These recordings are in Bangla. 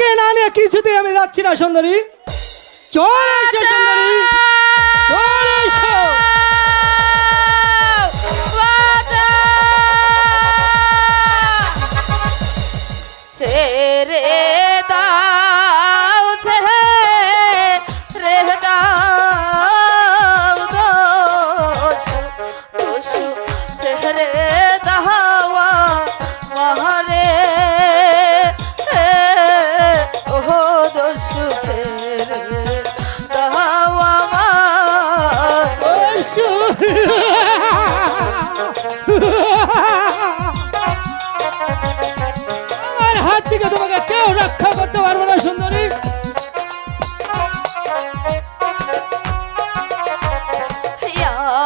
তোমাকে না নিয়ে কিছুতেই আমি যাচ্ছি না সুন্দরী। চলে এসো সুন্দরী, চলে এসো। ছেড়ে দাও, ছেড়ে দাও, দোষু ছেড়ে দাও মহারে, ওহো দোষু ছেড়ে দাও আমার হাত থেকে তোমাকে কেউ রক্ষা করতে পারবো না সুন্দরী।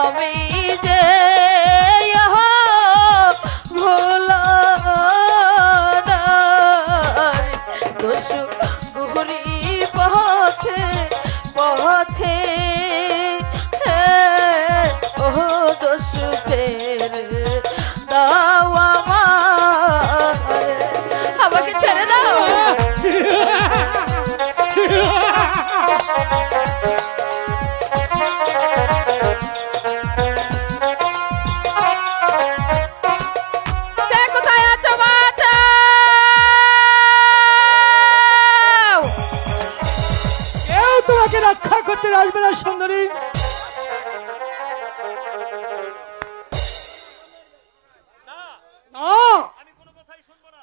আমি যে ভোলা দোষু ঘুরি পথে পথে, ও দোষু ছেড়ে দাও আমাকে ছেড়ে দাও। কোথায় আছো বাঁচাও, কেউ তোমাকে রক্ষা করতে আসবে না সুন্দরী।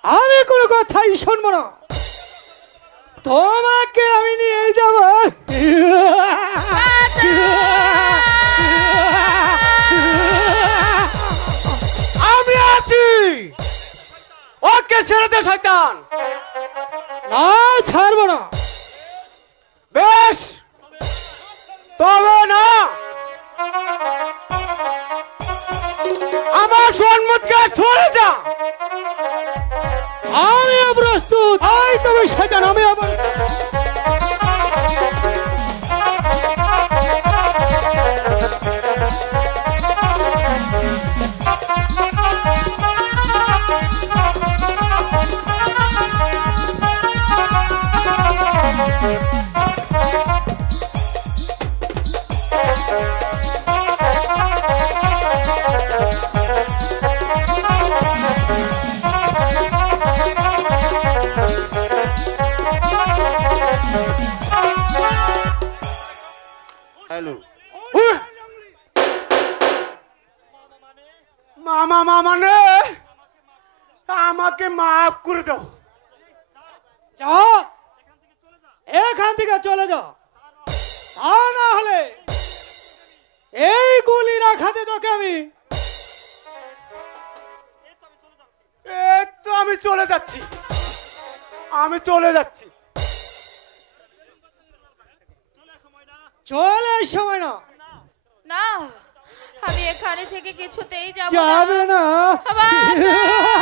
আমি কোনো কথাই শুনবো না, তোমাকে আমি নিয়ে যাব। আমি আছি, ওকে ছেড়ে দে শয়তান। না ছাড়বো না। বেশ, তবে না আমার সম্মুখে সরে যা। আমি প্রস্তুত। আই তবে শয়তান, আমি আবার মামা মামা নে আমাকে মাফ করে দাও। যাও, এখান থেকে চলে যাও, তা না হলে এই গুলি রাখাতে তোকে আমি। তো আমি চলে যাচ্ছি, আমি চলে যাচ্ছি। চলে সময় না, না আমি এখানে থেকে কিছুতেই যাব যাবে না। বাঁচাও।